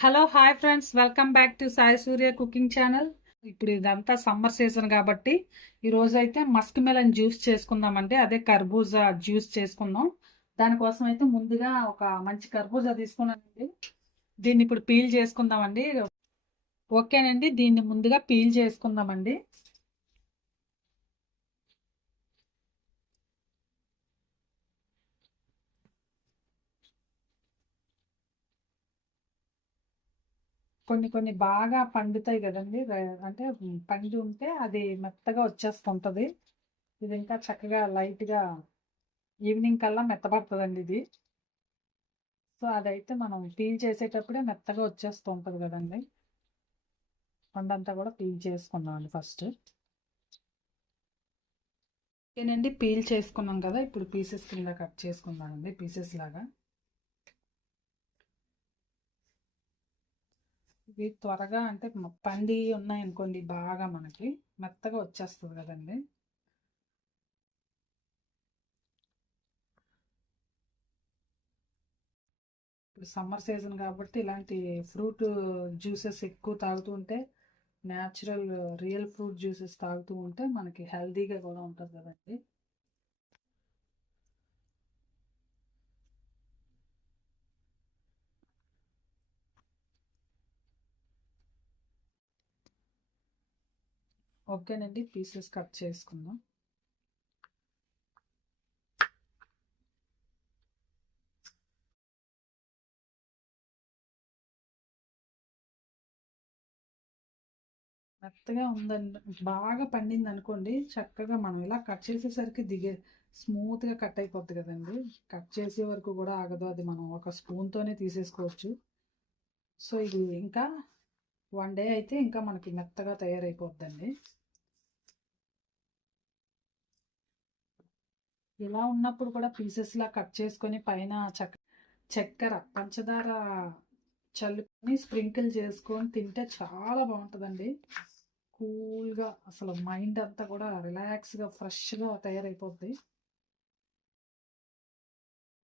Hello hi friends welcome back to Sai Surya cooking channel ఇప్పుడు ఇదంతా summer season కాబట్టి ఈ అయితే మస్క్ మెలన్ జ్యూస్ చేసుకుందామండి అదే కర్బూజా జ్యూస్ చేసుకుందాం. దానికోసం అయితే ముందుగా ఒక మంచి కర్బూజా తీసుకున్నానండి. దీన్ని ఇప్పుడు పీల్ చేసుకుందామండి. ఓకేనండి దీన్ని ముందుగా పీల్ చేసుకుందామండి. కొన్ని కొన్ని బాగా పండుతాయి కదండి. అంటే పండి ఉంటే అది మెత్తగా వచ్చేస్తుంటది. ఇది ఇంకా చక్కగా లైట్గా ఈవినింగ్ కల్లా మెత్తపడుతుందండి ఇది. సో అదైతే మనం పీల్ చేసేటప్పుడే మెత్తగా వచ్చేస్తూ ఉంటుంది కదండి. పండంతా కూడా పీల్ చేసుకున్నామండి ఫస్ట్. ఓకేనండి. పీల్ చేసుకున్నాం కదా. ఇప్పుడు పీసెస్ కింద కట్ చేసుకుందామండి. పీసెస్ లాగా. ఇవి త్వరగా అంటే పండి ఉన్నాయనుకోండి బాగా మనకి. మెత్తగా వచ్చేస్తుంది కదండి. ఇప్పుడు సమ్మర్ సీజన్ కాబట్టి ఇలాంటి ఫ్రూట్ జ్యూసెస్ ఎక్కువ తాగుతూ ఉంటే న్యాచురల్ రియల్ ఫ్రూట్ జ్యూసెస్ తాగుతూ ఉంటే మనకి హెల్దీగా కూడా ఉంటుంది కదండి. ఓకేనండి పీసెస్ కట్ చేసుకుందాం. మెత్తగా ఉందండి బాగా పండింది అనుకోండి చక్కగా మనం ఇలా కట్ చేసేసరికి దిగే స్మూత్గా కట్ అయిపోద్ది కదండి. కట్ చేసే వరకు కూడా ఆగదు అది మనం ఒక స్పూన్తోనే తీసేసుకోవచ్చు. సో ఇది ఇంకా వన్ డే అయితే ఇంకా మనకి మెత్తగా తయారైపోద్దండి. ఇలా ఉన్నప్పుడు కూడా పీసెస్లా కట్ చేసుకొని పైన చక్క చక్కెర పంచదార చల్లుకొని స్ప్రింకిల్ చేసుకొని తింటే చాలా బాగుంటుందండి. కూల్గా అసలు మైండ్ అంతా కూడా రిలాక్స్గా ఫ్రెష్గా తయారైపోద్ది.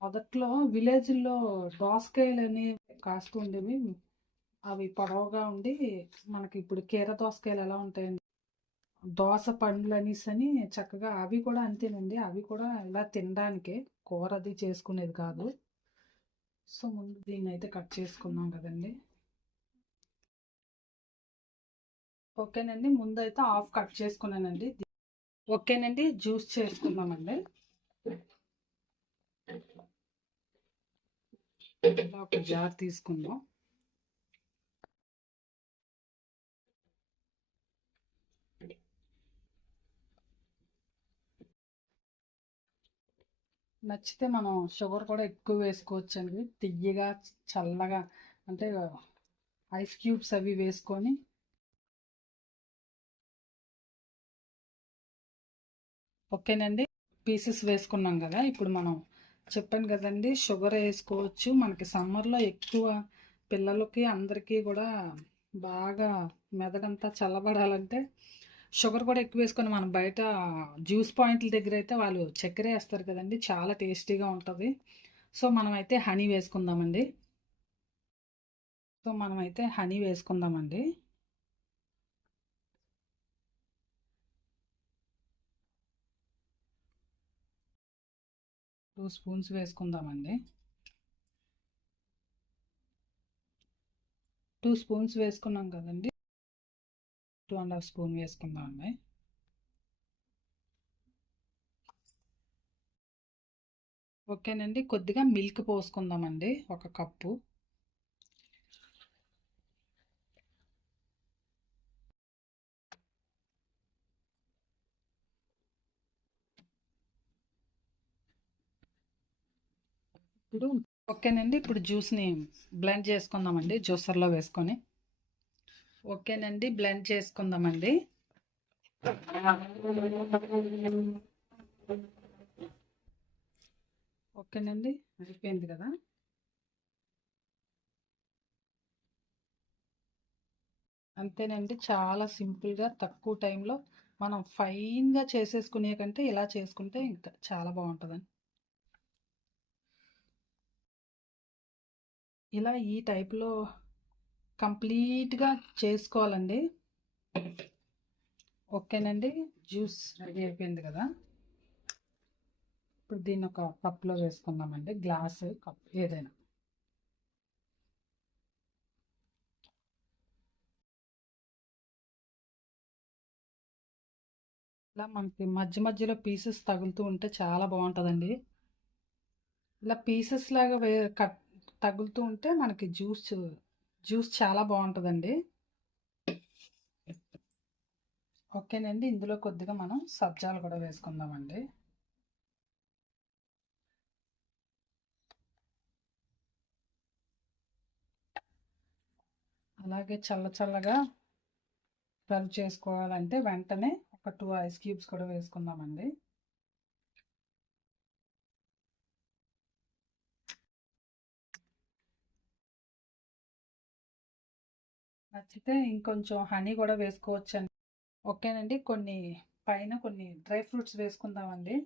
మొదట్లో విలేజ్లో దోసకాయలు అనేవి కాస్తూ ఉండేవి. అవి పొడవుగా ఉండి మనకి ఇప్పుడు కీర దోసకాయలు ఎలా ఉంటాయండి? దోస పండ్లు అనేసి అని చక్కగా అవి కూడా అంతేనండి. అవి కూడా ఇలా తినడానికే. కూర అది చేసుకునేది కాదు. సో ముందు దీన్ని అయితే కట్ చేసుకున్నాం కదండి. ఓకేనండి. ముందు అయితే హాఫ్ కట్ చేసుకున్నానండి. ఓకేనండి. జ్యూస్ చేసుకుందామండి. ఇలా ఒక జార్ తీసుకుందాం. నచ్చితే మనం షుగర్ కూడా ఎక్కువ వేసుకోవచ్చు అండి. తియ్యగా చల్లగా అంటే ఐస్ క్యూబ్స్ అవి వేసుకొని ఓకేనండి. పీసెస్ వేసుకున్నాం కదా ఇప్పుడు మనం చెప్పాను కదండి షుగర్ వేసుకోవచ్చు. మనకి సమ్మర్లో ఎక్కువ పిల్లలకి అందరికీ కూడా బాగా మెదడంతా చల్లబడాలంటే షుగర్ కూడా ఎక్కువ వేసుకొని మనం బయట జ్యూస్ పాయింట్ల దగ్గర అయితే వాళ్ళు చక్కెర వేస్తారు కదండి. చాలా టేస్టీగా ఉంటుంది. సో మనమైతే హనీ వేసుకుందామండి. సో మనమైతే హనీ వేసుకుందామండి. టూ స్పూన్స్ వేసుకుందామండి. టూ స్పూన్స్ వేసుకున్నాం కదండి. టూ అండ్ హాఫ్ స్పూన్ వేసుకుందామండి ఓకేనండి. కొద్దిగా మిల్క్ పోసుకుందామండి. ఒక కప్పు. ఇప్పుడు ఓకేనండి. ఇప్పుడు జ్యూస్ని బ్లెండ్ చేసుకుందామండి. జ్యూసర్లో వేసుకొని. ఓకేనండి బ్లెండ్ చేసుకుందామండి. ఓకేనండి అయిపోయింది కదా? అంతేనండి చాలా సింపుల్గా తక్కువ టైంలో మనం ఫైన్గా చేసేసుకునే కంటే ఇలా చేసుకుంటే ఇంకా చాలా బాగుంటుందండి. ఇలా ఈ టైప్లో కంప్లీట్గా చేసుకోవాలండి. ఓకేనండి. జ్యూస్ రెడీ అయిపోయింది కదా. ఇప్పుడు దీన్ని ఒక కప్లో వేసుకుందామండి. గ్లాసు కప్ ఏదైనా. ఇలా మనకి మధ్య మధ్యలో పీసెస్ తగులుతూ ఉంటే చాలా బాగుంటుందండి. ఇలా పీసెస్ లాగా వే కట్ తగులుతూ ఉంటే మనకి జ్యూస్ జ్యూస్ చాలా బాగుంటుందండి. ఓకేనండి. ఇందులో కొద్దిగా మనం సబ్జాలు కూడా వేసుకుందామండి. అలాగే చల్ల చల్లగా సర్వ్ చేసుకోవాలంటే వెంటనే ఒక టూ ఐస్ క్యూబ్స్ కూడా వేసుకుందామండి. నచ్చితే ఇంకొంచెం హనీ కూడా వేసుకోవచ్చండి. ఓకేనండి. కొన్ని పైన కొన్ని డ్రై ఫ్రూట్స్ వేసుకుందామండి.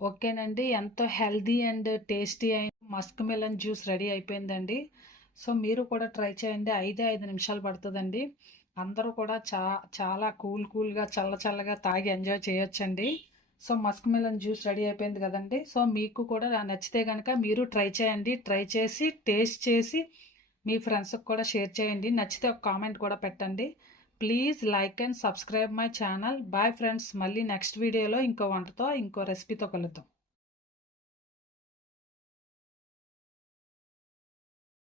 ఓకేనండి. ఎంతో హెల్దీ అండ్ టేస్టీ అయిన మస్క్ మిలన్ జ్యూస్ రెడీ అయిపోయిందండి. సో మీరు కూడా ట్రై చేయండి. ఐదే ఐదు నిమిషాలు పడుతుందండి. అందరూ కూడా చా చాలా కూల్ కూల్గా చల్ల చల్లగా తాగి ఎంజాయ్ చేయొచ్చండి. So musk melon juice ready అయిపోయింది కదండి. సో మీకు కూడా నచ్చితే కనుక మీరు ట్రై చేయండి. ట్రై చేసి టేస్ట్ చేసి మీ ఫ్రెండ్స్కి కూడా షేర్ చేయండి. నచ్చితే ఒక కామెంట్ కూడా పెట్టండి. Please like and subscribe my channel. Bye friends మళ్ళీ నెక్స్ట్ వీడియోలో ఇంకో వంటతో ఇంకో రెసిపీతో కలుద్దాం.